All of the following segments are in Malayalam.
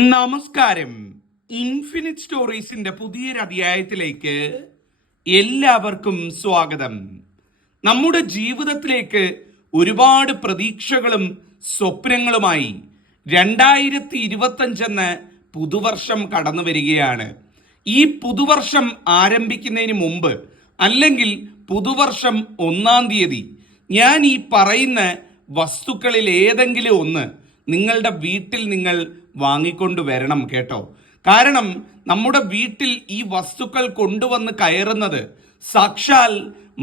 നമസ്കാരം. ഇൻഫിനിറ്റ് സ്റ്റോറീസിന്റെ പുതിയൊരു അധ്യായത്തിലേക്ക് എല്ലാവർക്കും സ്വാഗതം. നമ്മുടെ ജീവിതത്തിലേക്ക് ഒരുപാട് പ്രതീക്ഷകളും സ്വപ്നങ്ങളുമായി 2025 എന്ന പുതുവർഷം കടന്നു വരികയാണ്. ഈ പുതുവർഷം ആരംഭിക്കുന്നതിന് മുമ്പ് അല്ലെങ്കിൽ പുതുവർഷം 1-ാം തീയതി ഞാൻ ഈ പറയുന്ന വസ്തുക്കളിൽ ഏതെങ്കിലും ഒന്ന് നിങ്ങളുടെ വീട്ടിൽ നിങ്ങൾ വാങ്ങിക്കൊണ്ട് വരണം കേട്ടോ. കാരണം നമ്മുടെ വീട്ടിൽ ഈ വസ്തുക്കൾ കൊണ്ടുവന്ന് കയറുന്നത് സാക്ഷാൽ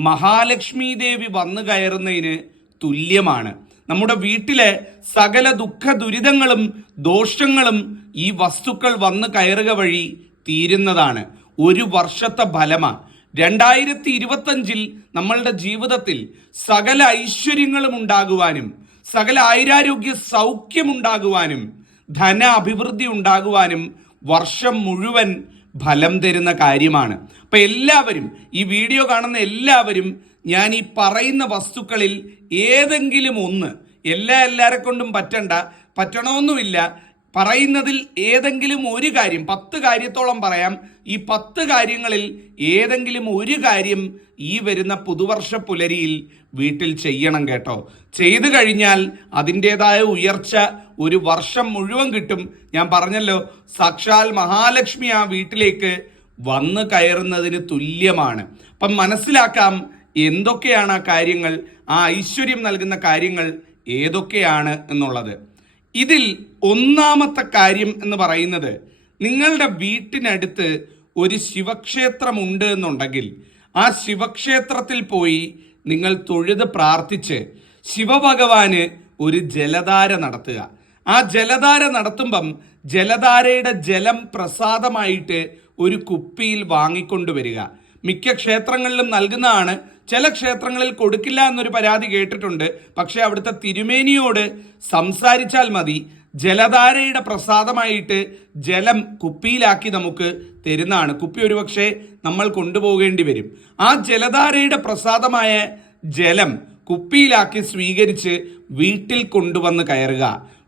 മഹാലക്ഷ്മി ദേവി വന്നു കയറുന്നതിന് തുല്യമാണ്. നമ്മുടെ വീട്ടിലെ സകല ദുഃഖ ദുരിതങ്ങളും ദോഷങ്ങളും ഈ വസ്തുക്കൾ വന്ന് കയറുക വഴി തീരുന്നതാണ്. ഒരു വർഷത്തെ ഫലമാണ്. 2025 നമ്മളുടെ ജീവിതത്തിൽ സകല ഐശ്വര്യങ്ങളും ഉണ്ടാകുവാനും സകല ആയുരാരോഗ്യ സൗഖ്യമുണ്ടാകുവാനും ധന അഭിവൃദ്ധി ഉണ്ടാകുവാനും വർഷം മുഴുവൻ ഫലം തരുന്ന കാര്യമാണ്. അപ്പൊ എല്ലാവരും ഈ വീഡിയോ കാണുന്ന എല്ലാവരും ഞാൻ ഈ പറയുന്ന വസ്തുക്കളിൽ ഏതെങ്കിലും ഒന്ന്, എല്ലാരെ കൊണ്ടും പറ്റണമെന്നുമില്ല, പറയുന്നതിൽ ഏതെങ്കിലും ഒരു കാര്യം, 10 കാര്യത്തോളം പറയാം. ഈ 10 കാര്യങ്ങളിൽ ഏതെങ്കിലും ഒരു കാര്യം ഈ വരുന്ന പുതുവർഷ പുലരിയിൽ വീട്ടിൽ ചെയ്യണം കേട്ടോ. ചെയ്തു കഴിഞ്ഞാൽ അതിൻ്റെതായ ഉയർച്ച ഒരു വർഷം മുഴുവൻ കിട്ടും. ഞാൻ പറഞ്ഞല്ലോ, സാക്ഷാൽ മഹാലക്ഷ്മി ആ വീട്ടിലേക്ക് വന്നു കയറുന്നതിന് തുല്യമാണ്. അപ്പം മനസ്സിലാക്കാം എന്തൊക്കെയാണ് ആ കാര്യങ്ങൾ, ആ ഐശ്വര്യം നൽകുന്ന കാര്യങ്ങൾ ഏതൊക്കെയാണ് എന്നുള്ളത്. ഇതിൽ 1-ാമത്തെ കാര്യം എന്ന് പറയുന്നത്, നിങ്ങളുടെ വീട്ടിനടുത്ത് ഒരു ശിവക്ഷേത്രമുണ്ട് എന്നുണ്ടെങ്കിൽ ആ ശിവക്ഷേത്രത്തിൽ പോയി നിങ്ങൾ തൊഴുത് പ്രാർത്ഥിച്ച് ശിവഭഗവാന് ഒരു ജലധാര നടത്തുക. ആ ജലധാര നടത്തുമ്പം ജലധാരയുടെ ജലം പ്രസാദമായിട്ട് ഒരു കുപ്പിയിൽ വാങ്ങിക്കൊണ്ടുവരിക. മിക്ക ക്ഷേത്രങ്ങളിലും നൽകുന്നതാണ്. ചില ക്ഷേത്രങ്ങളിൽ കൊടുക്കില്ല എന്നൊരു പരാതി കേട്ടിട്ടുണ്ട്. പക്ഷെ അവിടുത്തെ തിരുമേനിയോട് സംസാരിച്ചാൽ മതി, ജലധാരയുടെ പ്രസാദമായിട്ട് ജലം കുപ്പിയിലാക്കി നമുക്ക് തരുന്നതാണ്. കുപ്പി ഒരുപക്ഷെ നമ്മൾ കൊണ്ടുപോകേണ്ടി വരും. ആ ജലധാരയുടെ പ്രസാദമായ ജലം കുപ്പിയിലാക്കി സ്വീകരിച്ച് വീട്ടിൽ കൊണ്ടുവന്ന് കയറുക.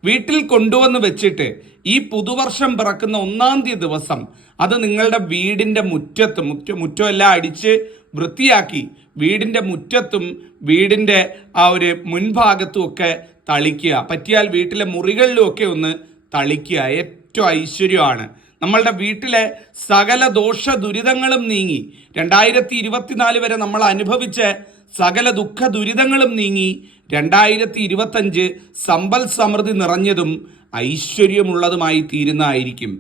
വീട്ടിൽ കൊണ്ടുവന്ന് വെച്ചിട്ട് ഈ പുതുവർഷം പിറക്കുന്ന 1-ാം തീയതി ദിവസം അത് നിങ്ങളുടെ വീടിന്റെ മുറ്റമെല്ലാം അടിച്ച് വൃത്തിയാക്കി വീടിന്റെ മുറ്റത്തും വീടിന്റെ ആ ഒരു മുൻഭാഗത്തും ഒക്കെ തളിക്കുക. പറ്റിയാൽ വീട്ടിലെ മുറികളിലും ഒക്കെ ഒന്ന് തളിക്കുക. ഏറ്റവും ഐശ്വര്യമാണ്. നമ്മളുടെ വീട്ടിലെ സകല ദോഷ ദുരിതങ്ങളും നീങ്ങി 2024 വരെ നമ്മൾ അനുഭവിച്ച സകല ദുഃഖ ദുരിതങ്ങളും നീങ്ങി 2025 സമ്പൽ സമൃദ്ധി നിറഞ്ഞതും ഐശ്വര്യമുള്ളതുമായി തീരുന്നതായിരിക്കും.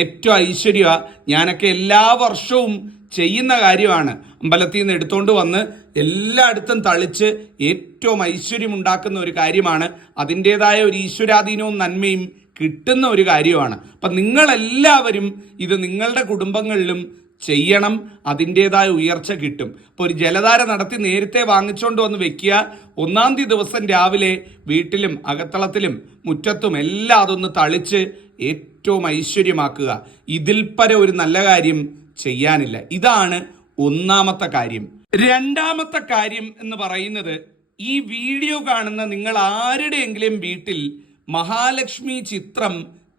ഏറ്റവും ഐശ്വര്യ ഞാനൊക്കെ എല്ലാ വർഷവും ചെയ്യുന്ന കാര്യമാണ്. അമ്പലത്തിൽ നിന്ന് എടുത്തോണ്ട് വന്ന് എല്ലായിടത്തും തളിച്ച് ഏറ്റവും ഐശ്വര്യം ഉണ്ടാക്കുന്ന ഒരു കാര്യമാണ്. അതിൻ്റെതായ ഒരു ഈശ്വരാധീനവും നന്മയും കിട്ടുന്ന ഒരു കാര്യമാണ്. അപ്പം നിങ്ങളെല്ലാവരും ഇത് നിങ്ങളുടെ കുടുംബങ്ങളിലും ചെയ്യണം. അതിൻ്റെതായ ഉയർച്ച കിട്ടും. ഇപ്പോൾ ഒരു ജലധാര നടത്തി നേരത്തെ വാങ്ങിച്ചുകൊണ്ട് വന്ന് വെക്കുക. 1-ാം തീയതി ദിവസം രാവിലെ വീട്ടിലും അകത്തളത്തിലും മുറ്റത്തും എല്ലാം അതൊന്ന് തളിച്ച് ഏറ്റവും ഐശ്വര്യമാക്കുക. ഇതിൽ പര ഒരു നല്ല കാര്യം ചെയ്യാനില്ല. ഇതാണ് 1-ാമത്തെ കാര്യം. 2-ാമത്തെ കാര്യം എന്ന് പറയുന്നത്, ഈ വീഡിയോ കാണുന്ന നിങ്ങൾ ആരുടെയെങ്കിലും വീട്ടിൽ മഹാലക്ഷ്മി ചിത്രം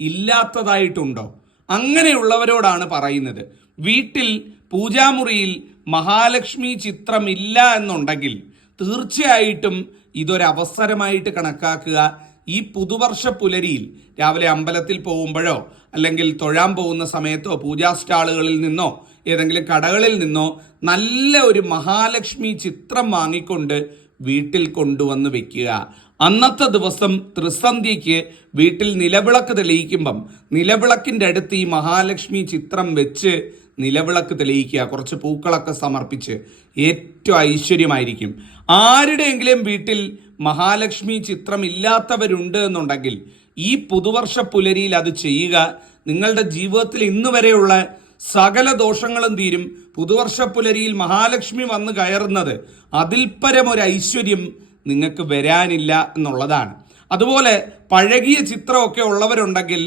ഇല്ലാത്തതായിട്ടുണ്ടോ? അങ്ങനെയുള്ളവരോടാണ് പറയുന്നത്. വീട്ടിൽ പൂജാമുറിയിൽ മഹാലക്ഷ്മി ചിത്രം ഇല്ല എന്നുണ്ടെങ്കിൽ തീർച്ചയായിട്ടും ഇതൊരവസരമായിട്ട് കണക്കാക്കുക. ഈ പുതുവർഷ പുലരിയിൽ രാവിലെ അമ്പലത്തിൽ പോകുമ്പോഴോ അല്ലെങ്കിൽ തൊഴാൻ പോകുന്ന സമയത്തോ പൂജാ സ്റ്റാളുകളിൽ നിന്നോ ഏതെങ്കിലും കടകളിൽ നിന്നോ നല്ല ഒരു മഹാലക്ഷ്മി ചിത്രം വാങ്ങിക്കൊണ്ട് വീട്ടിൽ കൊണ്ടുവന്ന് വെക്കുക. അന്നത്തെ ദിവസം ത്രിസന്ധ്യയ്ക്ക് വീട്ടിൽ നിലവിളക്ക് തെളിയിക്കുമ്പം നിലവിളക്കിൻ്റെ അടുത്ത് ഈ മഹാലക്ഷ്മി ചിത്രം വെച്ച് നിലവിളക്ക് തെളിയിക്കുക. കുറച്ച് പൂക്കളൊക്കെ സമർപ്പിച്ച് ഏറ്റവും ഐശ്വര്യമായിരിക്കും. ആരുടെയെങ്കിലും വീട്ടിൽ മഹാലക്ഷ്മി ചിത്രം ഇല്ലാത്തവരുണ്ട് എന്നുണ്ടെങ്കിൽ ഈ പുതുവർഷ പുലരിയിൽ അത് ചെയ്യുക. നിങ്ങളുടെ ജീവിതത്തിൽ ഇന്ന് വരെയുള്ള സകല ദോഷങ്ങളും തീരും. പുതുവർഷ പുലരിയിൽ മഹാലക്ഷ്മി വന്ന് കയറുന്നത് അതിൽ പരമൊരു ഐശ്വര്യം നിങ്ങൾക്ക് വരാനില്ല എന്നുള്ളതാണ്. അതുപോലെ പഴകിയ ചിത്രമൊക്കെ ഉള്ളവരുണ്ടെങ്കിൽ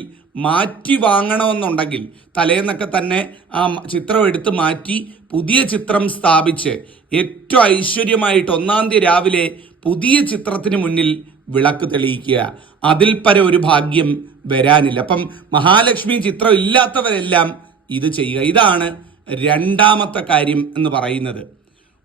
മാറ്റി വാങ്ങണമെന്നുണ്ടെങ്കിൽ തലേന്നൊക്കെ തന്നെ ആ ചിത്രം എടുത്ത് മാറ്റി പുതിയ ചിത്രം സ്ഥാപിച്ച് ഏറ്റവും ഐശ്വര്യമായിട്ട് 1-ാം തീയതി രാവിലെ പുതിയ ചിത്രത്തിന് മുന്നിൽ വിളക്ക് തെളിയിക്കുക. അതിൽ പരം ഒരു ഭാഗ്യം വരാനില്ല. അപ്പം മഹാലക്ഷ്മി ചിത്രം ഇല്ലാത്തവരെല്ലാം ഇത് ചെയ്യുക. ഇതാണ് രണ്ടാമത്തെ കാര്യം എന്ന് പറയുന്നത്.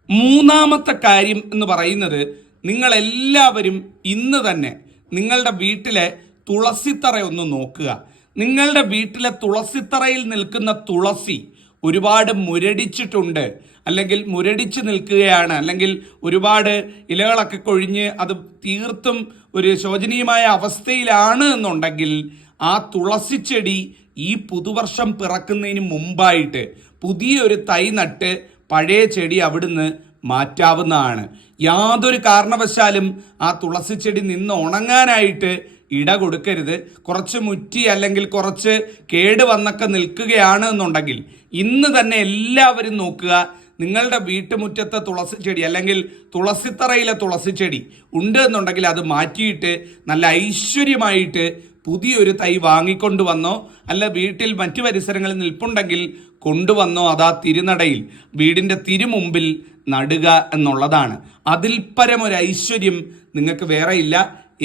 മൂന്നാമത്തെ കാര്യം എന്ന് പറയുന്നത്, നിങ്ങളെല്ലാവരും ഇന്ന് തന്നെ നിങ്ങളുടെ വീട്ടിലെ തുളസിത്തറ ഒന്ന് നോക്കുക. നിങ്ങളുടെ വീട്ടിലെ തുളസിത്തറയിൽ നിൽക്കുന്ന തുളസി ഒരുപാട് മുരടിച്ചിട്ടുണ്ട്, അല്ലെങ്കിൽ മുരടിച്ച് നിൽക്കുകയാണ്, അല്ലെങ്കിൽ ഒരുപാട് ഇലകളൊക്കെ കൊഴിഞ്ഞ് അത് തീർത്തും ഒരു ശോചനീയമായ അവസ്ഥയിലാണ് എന്നുണ്ടെങ്കിൽ, ആ തുളസി ചെടി ഈ പുതുവർഷം പിറക്കുന്നതിന് മുമ്പായിട്ട് പുതിയൊരു തൈ നട്ട് പഴയ ചെടി അവിടുന്ന് മാറ്റാവുന്നതാണ്. യാതൊരു കാരണവശാലും ആ തുളസി ചെടി നിന്ന് ഉണങ്ങാനായിട്ട് ഇട കൊടുക്കരുത്. കുറച്ച് മുറ്റി അല്ലെങ്കിൽ കുറച്ച് കേട് വന്നൊക്കെ നിൽക്കുകയാണ് എന്നുണ്ടെങ്കിൽ ഇന്ന് തന്നെ എല്ലാവരും നോക്കുക, നിങ്ങളുടെ വീട്ടുമുറ്റത്തെ തുളസി ചെടി അല്ലെങ്കിൽ തുളസിത്തറയിലെ തുളസി ചെടി ഉണ്ട് എന്നുണ്ടെങ്കിൽ അത് മാറ്റിയിട്ട് നല്ല ഐശ്വര്യമായിട്ട് പുതിയൊരു തൈ വാങ്ങിക്കൊണ്ടു വന്നോ, അല്ല വീട്ടിൽ മറ്റു പരിസരങ്ങളിൽ നിൽപ്പുണ്ടെങ്കിൽ കൊണ്ടുവന്നോ, അതാ തിരുനടയിൽ വീടിൻ്റെ തിരുമുമ്പിൽ നടുക എന്നുള്ളതാണ്. അതിൽ പരം ഒരു ഐശ്വര്യം നിങ്ങൾക്ക് വേറെ ഇല്ല.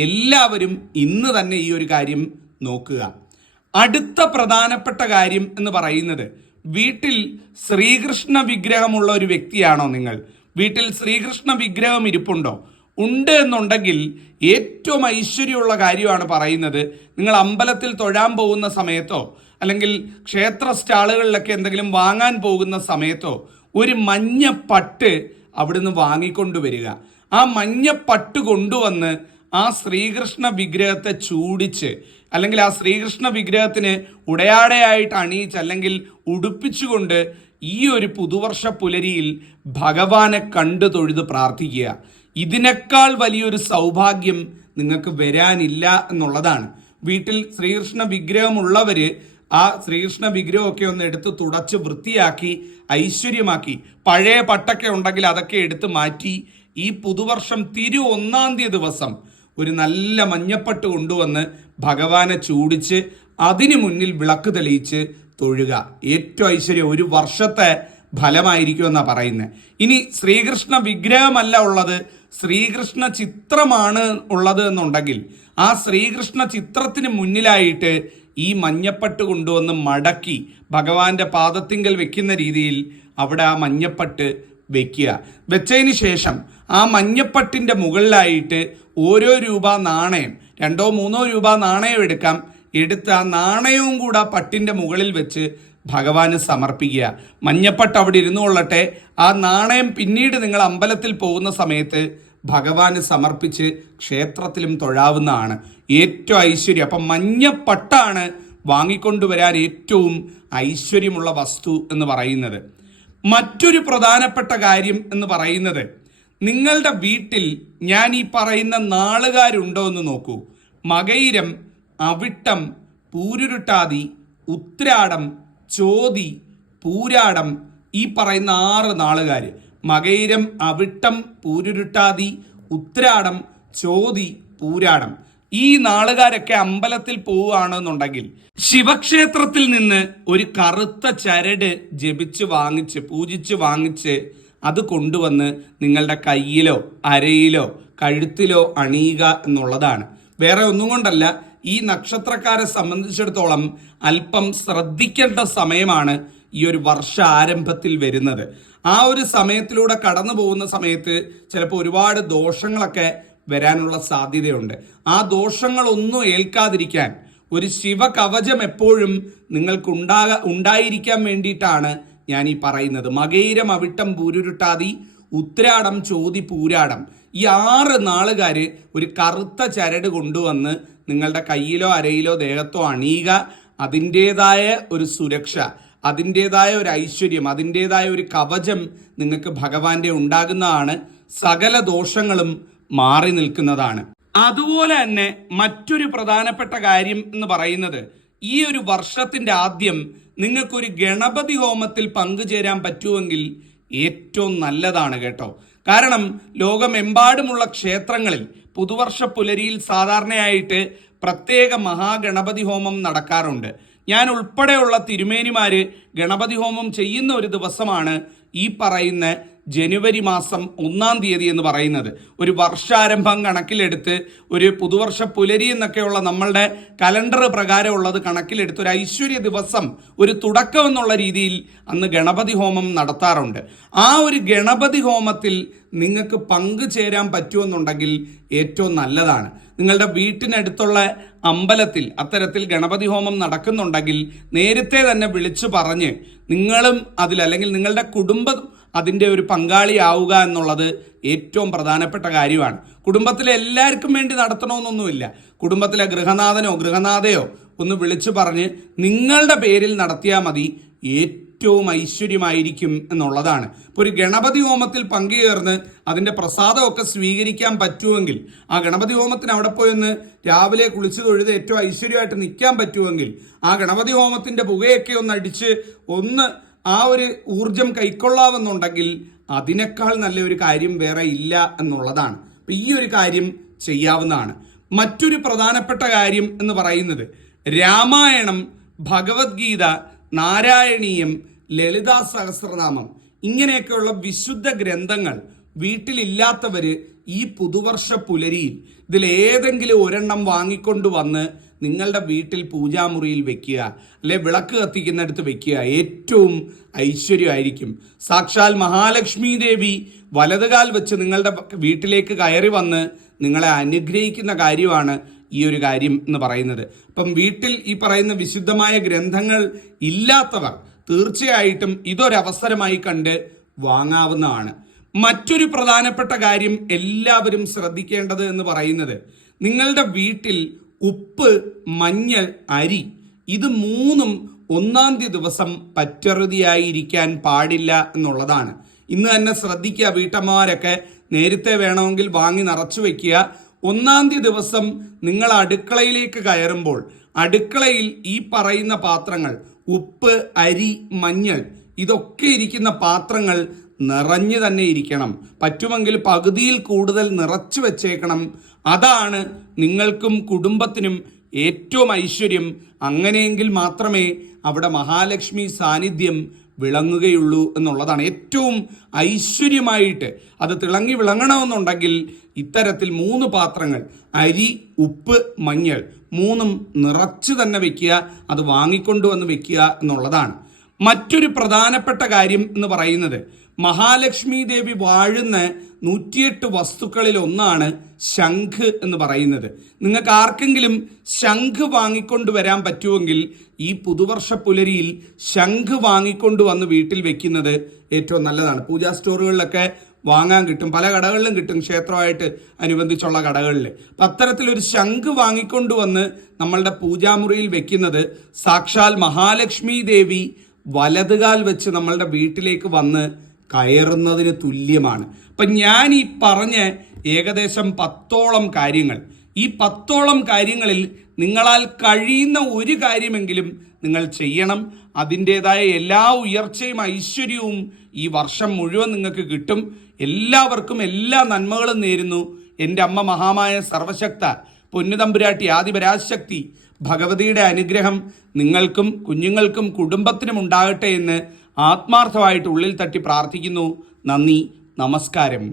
എല്ലാവരും ഇന്ന് തന്നെ ഈ ഒരു കാര്യം നോക്കുക. അടുത്ത പ്രധാനപ്പെട്ട കാര്യം എന്ന് പറയുന്നത്, വീട്ടിൽ ശ്രീകൃഷ്ണ വിഗ്രഹമുള്ള ഒരു വ്യക്തിയാണോ നിങ്ങൾ? വീട്ടിൽ ശ്രീകൃഷ്ണ വിഗ്രഹം ഇരിപ്പുണ്ടോ? ഉണ്ട് എന്നുണ്ടെങ്കിൽ ഏറ്റവും ഐശ്വര്യമുള്ള കാര്യമാണ് പറയുന്നത്. നിങ്ങൾ അമ്പലത്തിൽ തൊഴാൻ പോകുന്ന സമയത്തോ അല്ലെങ്കിൽ ക്ഷേത്ര സ്റ്റാളുകളിലൊക്കെ എന്തെങ്കിലും വാങ്ങാൻ പോകുന്ന സമയത്തോ ഒരു മഞ്ഞ പട്ട് അവിടുന്ന് വാങ്ങിക്കൊണ്ടുവരിക. ആ മഞ്ഞ പട്ട് കൊണ്ടുവന്ന് ആ ശ്രീകൃഷ്ണ വിഗ്രഹത്തെ ചൂടിച്ച്, അല്ലെങ്കിൽ ആ ശ്രീകൃഷ്ണ വിഗ്രഹത്തിന് ഉടയാടയായിട്ട് അണിയിച്ച് അല്ലെങ്കിൽ ഉടുപ്പിച്ചുകൊണ്ട് ഈ ഒരു പുതുവർഷ പുലരിയിൽ ഭഗവാനെ കണ്ടു തൊഴുത് പ്രാർത്ഥിക്കുക. ഇതിനേക്കാൾ വലിയൊരു സൗഭാഗ്യം നിങ്ങൾക്ക് വരാനില്ല എന്നുള്ളതാണ്. വീട്ടിൽ ശ്രീകൃഷ്ണ വിഗ്രഹമുള്ളവര് ആ ശ്രീകൃഷ്ണ വിഗ്രഹമൊക്കെ ഒന്ന് എടുത്ത് തുടച്ച് വൃത്തിയാക്കി ഐശ്വര്യമാക്കി, പഴയ പട്ടൊക്കെ ഉണ്ടെങ്കിൽ അതൊക്കെ എടുത്ത് മാറ്റി ഈ പുതുവർഷം 1 ദിവസം ഒരു നല്ല മഞ്ഞപ്പട്ട് കൊണ്ടുവന്ന് ഭഗവാനെ ചൂടിച്ച് അതിനു മുന്നിൽ വിളക്ക് തെളിയിച്ച് തൊഴുക. ഏറ്റവും ഐശ്വര്യം, ഒരു വർഷത്തെ ഫലമായിരിക്കും എന്നാണ് പറയുന്നത്. ഇനി ശ്രീകൃഷ്ണ വിഗ്രഹമല്ല ഉള്ളത്, ശ്രീകൃഷ്ണ ചിത്രമാണ് ഉള്ളത് എന്നുണ്ടെങ്കിൽ ആ ശ്രീകൃഷ്ണ ചിത്രത്തിന് മുന്നിലായിട്ട് ഈ മഞ്ഞപ്പട്ട് കൊണ്ടുവന്ന് മടക്കി ഭഗവാന്റെ പാദത്തിങ്കൽ വെക്കുന്ന രീതിയിൽ അവിടെ ആ മഞ്ഞപ്പട്ട് വെക്കുക. വെച്ചതിന് ശേഷം ആ മഞ്ഞപ്പട്ടിന്റെ മുകളിലായിട്ട് ഓരോ രൂപ നാണയം, 2-3 രൂപ നാണയം എടുക്കാം, എടുത്ത് ആ നാണയവും കൂടെ ആ പട്ടിന്റെ മുകളിൽ വെച്ച് ഭഗവാന് സമർപ്പിക്കുക. മഞ്ഞപ്പട്ട് അവിടെ ഇരുന്നുകൊള്ളട്ടെ. ആ നാണയം പിന്നീട് നിങ്ങൾ അമ്പലത്തിൽ പോകുന്ന സമയത്ത് ഭഗവാന് സമർപ്പിച്ച് ക്ഷേത്രത്തിലും തൊഴാവുന്നതാണ്. ഏറ്റവും ഐശ്വര്യം. അപ്പം മഞ്ഞപ്പട്ടാണ് വാങ്ങിക്കൊണ്ടുവരാൻ ഏറ്റവും ഐശ്വര്യമുള്ള വസ്തു എന്ന് പറയുന്നത്. മറ്റൊരു പ്രധാനപ്പെട്ട കാര്യം എന്ന് പറയുന്നത്, നിങ്ങളുടെ വീട്ടിൽ ഞാൻ ഈ പറയുന്ന നാളുകാരുണ്ടോ എന്ന് നോക്കൂ. മകയിരം, അവിട്ടം, പൂരുരുട്ടാതി, ഉത്രാടം, ചോതി, പൂരാടം, ഈ പറയുന്ന 6 നാളുകാർ. മകയിരം, അവിട്ടം, പൂരുരുട്ടാതി, ഉത്രാടം, ചോതി, പൂരാടം, ഈ നാളുകാരൊക്കെ അമ്പലത്തിൽ പോവുകയാണെന്നുണ്ടെങ്കിൽ ശിവക്ഷേത്രത്തിൽ നിന്ന് ഒരു കറുത്ത ചരട് ജപിച്ച് വാങ്ങിച്ച് പൂജിച്ച് വാങ്ങിച്ച് അത് കൊണ്ടുവന്ന് നിങ്ങളുടെ കയ്യിലോ അരയിലോ കഴുത്തിലോ അണിയുക എന്നുള്ളതാണ്. വേറെ ഒന്നും കൊണ്ടല്ല, ഈ നക്ഷത്രക്കാരെ സംബന്ധിച്ചിടത്തോളം അല്പം ശ്രദ്ധിക്കേണ്ട സമയമാണ് ഈ ഒരു വർഷ ആരംഭത്തിൽ വരുന്നത്. ആ ഒരു സമയത്തിലൂടെ കടന്നു പോകുന്ന സമയത്ത് ചിലപ്പോൾ ഒരുപാട് ദോഷങ്ങളൊക്കെ വരാനുള്ള സാധ്യതയുണ്ട്. ആ ദോഷങ്ങളൊന്നും ഏൽക്കാതിരിക്കാൻ ഒരു ശിവകവചം എപ്പോഴും നിങ്ങൾക്ക് ഉണ്ടായിരിക്കാൻ വേണ്ടിയിട്ടാണ് ഞാൻ ഈ പറയുന്നത്. മകയിരം, അവിട്ടം, പൂരുരുട്ടാതി, ഉത്രാടം, ചോതി, പൂരാടം, ഈ 6 നാളുകാര് ഒരു കറുത്ത ചരട് കൊണ്ടുവന്ന് നിങ്ങളുടെ കയ്യിലോ അരയിലോ ദേഹത്തോ അണിയുക. അതിൻ്റെതായ ഒരു സുരക്ഷ, അതിൻ്റെതായ ഒരു ഐശ്വര്യം, അതിൻ്റെതായ ഒരു കവചം നിങ്ങൾക്ക് ഭഗവാന്റെ ഉണ്ടാകുന്നതാണ്. സകല ദോഷങ്ങളും മാറി നിൽക്കുന്നതാണ്. അതുപോലെ തന്നെ മറ്റൊരു പ്രധാനപ്പെട്ട കാര്യം എന്ന് പറയുന്നത്, ഈ ഒരു വർഷത്തിന്റെ ആദ്യം നിങ്ങൾക്കൊരു ഗണപതി ഹോമത്തിൽ പങ്കുചേരാൻ പറ്റുമെങ്കിൽ ഏറ്റവും നല്ലതാണ് കേട്ടോ. കാരണം ലോകമെമ്പാടുമുള്ള ക്ഷേത്രങ്ങളിൽ പുതുവർഷ പുലരിയിൽ സാധാരണയായിട്ട് പ്രത്യേക മഹാഗണപതി ഹോമം നടക്കാറുണ്ട്. ഞാൻ ഉൾപ്പെടെയുള്ള തിരുമേനിമാര് ഗണപതി ഹോമം ചെയ്യുന്ന ഒരു ദിവസമാണ് ഈ പറയുന്ന ജനുവരി മാസം 1-ാം തീയതി എന്ന് പറയുന്നത്. ഒരു വർഷാരംഭം കണക്കിലെടുത്ത് ഒരു പുതുവർഷ പുലരി എന്നൊക്കെയുള്ള നമ്മളുടെ കലണ്ടർ പ്രകാരമുള്ളത് കണക്കിലെടുത്ത് ഒരു ഐശ്വര്യ ദിവസം, ഒരു തുടക്കം എന്നുള്ള രീതിയിൽ അന്ന് ഗണപതി ഹോമം നടത്താറുണ്ട്. ആ ഒരു ഗണപതി ഹോമത്തിൽ നിങ്ങൾക്ക് പങ്കുചേരാൻ പറ്റുമെന്നുണ്ടെങ്കിൽ ഏറ്റവും നല്ലതാണ്. നിങ്ങളുടെ വീട്ടിനടുത്തുള്ള അമ്പലത്തിൽ അത്തരത്തിൽ ഗണപതി ഹോമം നടക്കുന്നുണ്ടെങ്കിൽ നേരത്തെ തന്നെ വിളിച്ചു പറഞ്ഞ് നിങ്ങളും അതിൽ, അല്ലെങ്കിൽ നിങ്ങളുടെ കുടുംബം അതിൻ്റെ ഒരു പങ്കാളിയാവുക എന്നുള്ളത് ഏറ്റവും പ്രധാനപ്പെട്ട കാര്യമാണ്. കുടുംബത്തിലെ എല്ലാവർക്കും വേണ്ടി നടത്തണമെന്നൊന്നുമില്ല. കുടുംബത്തിലെ ഗൃഹനാഥനോ ഗൃഹനാഥയോ ഒന്ന് വിളിച്ചു പറഞ്ഞ് നിങ്ങളുടെ പേരിൽ നടത്തിയാൽ മതി. ഏറ്റവും ഐശ്വര്യമായിരിക്കും എന്നുള്ളതാണ്. ഇപ്പോൾ ഒരു ഗണപതി ഹോമത്തിൽ പങ്കുചേർന്ന് അതിൻ്റെ പ്രസാദമൊക്കെ സ്വീകരിക്കാൻ പറ്റുമെങ്കിൽ, ആ ഗണപതി ഹോമത്തിന് അവിടെ പോയി ഒന്ന് രാവിലെ കുളിച്ച് തൊഴുത് ഏറ്റവും ഐശ്വര്യമായിട്ട് നിൽക്കാൻ പറ്റുമെങ്കിൽ, ആ ഗണപതി ഹോമത്തിൻ്റെ പുകയൊക്കെ ഒന്ന് അടിച്ച് ഒന്ന് ആ ഒരു ഊർജം കൈക്കൊള്ളാമെന്നുണ്ടെങ്കിൽ അതിനേക്കാൾ നല്ലൊരു കാര്യം വേറെ ഇല്ല എന്നുള്ളതാണ്. അപ്പം ഈ ഒരു കാര്യം ചെയ്യാവുന്നതാണ്. മറ്റൊരു പ്രധാനപ്പെട്ട കാര്യം എന്ന് പറയുന്നത് രാമായണം, ഭഗവത്ഗീത, നാരായണീയം, ലളിതാ സഹസ്രനാമം ഇങ്ങനെയൊക്കെയുള്ള വിശുദ്ധ ഗ്രന്ഥങ്ങൾ വീട്ടിലില്ലാത്തവര് ഈ പുതുവർഷ പുലരിയിൽ ഇതിലേതെങ്കിലും ഒരെണ്ണം വാങ്ങിക്കൊണ്ടുവന്ന് നിങ്ങളുടെ വീട്ടിൽ പൂജാമുറിയിൽ വെക്കുക, അല്ലെ വിളക്ക് കത്തിക്കുന്നിടത്ത് വെക്കുക. ഏറ്റവും ഐശ്വര്യമായിരിക്കും. സാക്ഷാൽ മഹാലക്ഷ്മി ദേവി വലതുകാൽ വെച്ച് നിങ്ങളുടെ വീട്ടിലേക്ക് കയറി വന്ന് നിങ്ങളെ അനുഗ്രഹിക്കുന്ന കാര്യമാണ് ഈ ഒരു കാര്യം എന്ന് പറയുന്നത്. അപ്പം വീട്ടിൽ ഈ പറയുന്ന വിശുദ്ധമായ ഗ്രന്ഥങ്ങൾ ഇല്ലാത്തവർ തീർച്ചയായിട്ടും ഇതൊരവസരമായി കണ്ട് വാങ്ങാവുന്നതാണ്. മറ്റൊരു പ്രധാനപ്പെട്ട കാര്യം എല്ലാവരും ശ്രദ്ധിക്കേണ്ടത് എന്ന് പറയുന്നത് നിങ്ങളുടെ വീട്ടിൽ ഉപ്പ്, മഞ്ഞൾ, അരി ഇത് മൂന്നും 1-ാം തീയതി ദിവസം പറ്ററുതിയായിരിക്കാൻ പാടില്ല എന്നുള്ളതാണ്. ഇന്ന് തന്നെ ശ്രദ്ധിക്കുക. വീട്ടമ്മമാരൊക്കെ നേരത്തെ വേണമെങ്കിൽ വാങ്ങി നിറച്ചു വെക്കുക. 1-ാം തീയതി ദിവസം നിങ്ങൾ അടുക്കളയിലേക്ക് കയറുമ്പോൾ അടുക്കളയിൽ ഈ പറയുന്ന പാത്രങ്ങൾ, ഉപ്പ്, അരി, മഞ്ഞൾ ഇതൊക്കെ ഇരിക്കുന്ന പാത്രങ്ങൾ നിറഞ്ഞു തന്നെ ഇരിക്കണം. പറ്റുമെങ്കിൽ പകുതിയിൽ കൂടുതൽ നിറച്ചു വെച്ചേക്കണം. അതാണ് നിങ്ങൾക്കും കുടുംബത്തിനും ഏറ്റവും ഐശ്വര്യം. അങ്ങനെയെങ്കിൽ മാത്രമേ അവിടെ മഹാലക്ഷ്മി സാന്നിധ്യം വിളങ്ങുകയുള്ളൂ എന്നുള്ളതാണ്. ഏറ്റവും ഐശ്വര്യമായിട്ട് അത് തിളങ്ങി വിളങ്ങണമെന്നുണ്ടെങ്കിൽ ഇത്തരത്തിൽ 3 പാത്രങ്ങൾ, അരി, ഉപ്പ്, മഞ്ഞൾ 3ഉം നിറച്ചു തന്നെ വെക്കുക. അത് വാങ്ങിക്കൊണ്ടുവന്ന് വെക്കുക എന്നുള്ളതാണ്. മറ്റൊരു പ്രധാനപ്പെട്ട കാര്യം എന്ന് പറയുന്നത് മഹാലക്ഷ്മി ദേവി വാഴുന്ന 108 വസ്തുക്കളിൽ ഒന്നാണ് ശംഖ് എന്ന് പറയുന്നത്. നിങ്ങൾക്ക് ആർക്കെങ്കിലും ശംഖ് വാങ്ങിക്കൊണ്ടുവരാൻ പറ്റുമെങ്കിൽ ഈ പുതുവർഷ പുലരിയിൽ ശംഖ് വാങ്ങിക്കൊണ്ടുവന്ന് വീട്ടിൽ വെക്കുന്നത് ഏറ്റവും നല്ലതാണ്. പൂജാ സ്റ്റോറുകളിലൊക്കെ വാങ്ങാൻ കിട്ടും, പല കടകളിലും കിട്ടും, ക്ഷേത്രമായിട്ട് അനുബന്ധിച്ചുള്ള കടകളിൽ. അപ്പം അത്തരത്തിലൊരു ശംഖ് വാങ്ങിക്കൊണ്ടുവന്ന് നമ്മളുടെ പൂജാമുറിയിൽ വെക്കുന്നത് സാക്ഷാൽ മഹാലക്ഷ്മി ദേവി വലതുകാൽ വെച്ച് നമ്മളുടെ വീട്ടിലേക്ക് വന്ന് കയറുന്നതിന് തുല്യമാണ്. അപ്പം ഞാൻ ഈ പറഞ്ഞ ഏകദേശം 10ഓളം കാര്യങ്ങൾ, ഈ 10ഓളം കാര്യങ്ങളിൽ നിങ്ങളാൽ കഴിയുന്ന ഒരു കാര്യമെങ്കിലും നിങ്ങൾ ചെയ്യണം. അതിൻ്റെതായ എല്ലാ ഉയർച്ചയും ഐശ്വര്യവും ഈ വർഷം മുഴുവൻ നിങ്ങൾക്ക് കിട്ടും. എല്ലാവർക്കും എല്ലാ നന്മകളും നേരുന്നു. എൻ്റെ അമ്മ മഹാമായ സർവശക്ത പൊന്നുതമ്പുരാട്ടി ആദിപരാശക്തി ഭഗവതിയുടെ അനുഗ്രഹം നിങ്ങൾക്കും കുഞ്ഞുങ്ങൾക്കും കുടുംബത്തിനും ഉണ്ടാകട്ടെ എന്ന് ആത്മാർത്ഥമായിട്ട് ഉള്ളിൽ തട്ടി പ്രാർത്ഥിക്കുന്നു. നന്ദി, നമസ്കാരം.